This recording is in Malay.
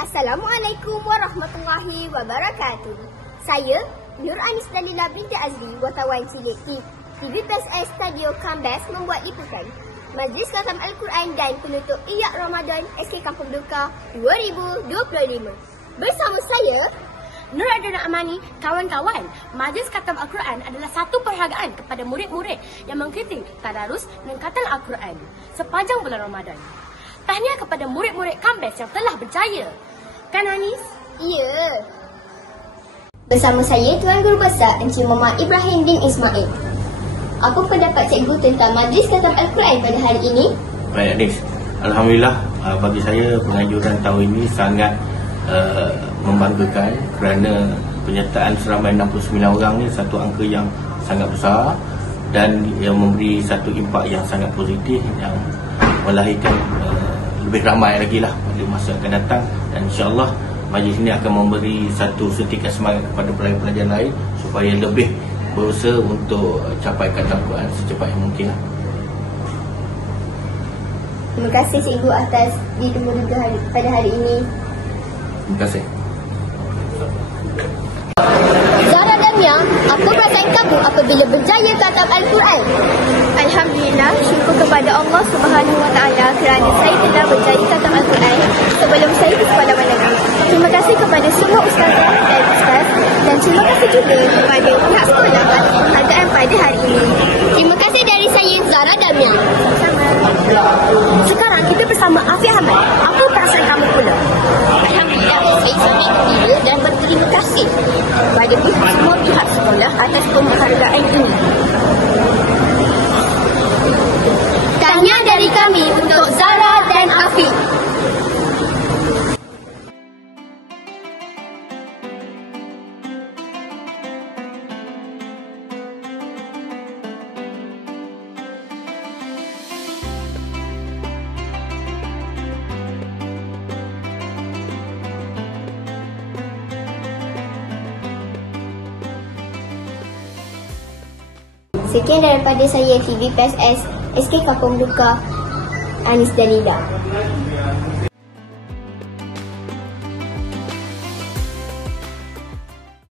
Assalamualaikum warahmatullahi wabarakatuh. Saya Nur Anis Dalila binti Azri, wartawan cilik TVPSS Stadio Kambes membuat liputan Majlis Khatam Al-Quran dan Penutup Iyak Ramadan SK Kampung Duka 2025. Bersama saya Nur Adana Amani. Kawan-kawan, Majlis Khatam Al-Quran adalah satu penghargaan kepada murid-murid yang mengkritik tadarus dan khatam Al-Quran sepanjang bulan Ramadan. Tahniah kepada murid-murid Kambes yang telah berjaya. Kan Anis? Ya. Bersama saya Tuan Guru Besar Encik Muhammad Ibrahim bin Ismail. Apa pendapat cikgu tentang Majlis Khatam Al-Quran pada hari ini? Baik Anis, Alhamdulillah bagi saya penganjuran tahun ini sangat membanggakan kerana penyertaan seramai 69 orang ni satu angka yang sangat besar dan yang memberi satu impak yang sangat positif yang melahirkan lebih ramai lagi lah pada masa akan datang, dan insyaAllah majlis ini akan memberi satu suntikan semangat kepada pelajar-pelajar lain supaya lebih berusaha untuk capai khatam Quran secepat yang mungkin lah. Terima kasih cikgu atas ditunggu pada hari ini. Terima kasih. Zara Damia, apa perasaan kamu apabila berjaya khatam Al-Quran? Alhamdulillah, syukur kepada Allah Subhanahu Wa Taala kerana saya telah berjaya khatam Al-Quran sebelum saya di sekolah menengah. Terima kasih kepada semua ustazah dan ustaz, dan terima kasih juga kepada pihak sekolah atas penghargaan pada hari ini. Terima kasih dari saya Zara Damia. Sekarang kita bersama Afiq Ahmad. Apa perasaan kamu pula? Alhamdulillah, saya sangat gembira dan berterima kasih kepada semua pihak sekolah atas penghargaan ini. Tahniah dari kami untuk Zara dan Afiq. Sekian daripada saya TVPSS SK Kampung Duka Anis Dalila.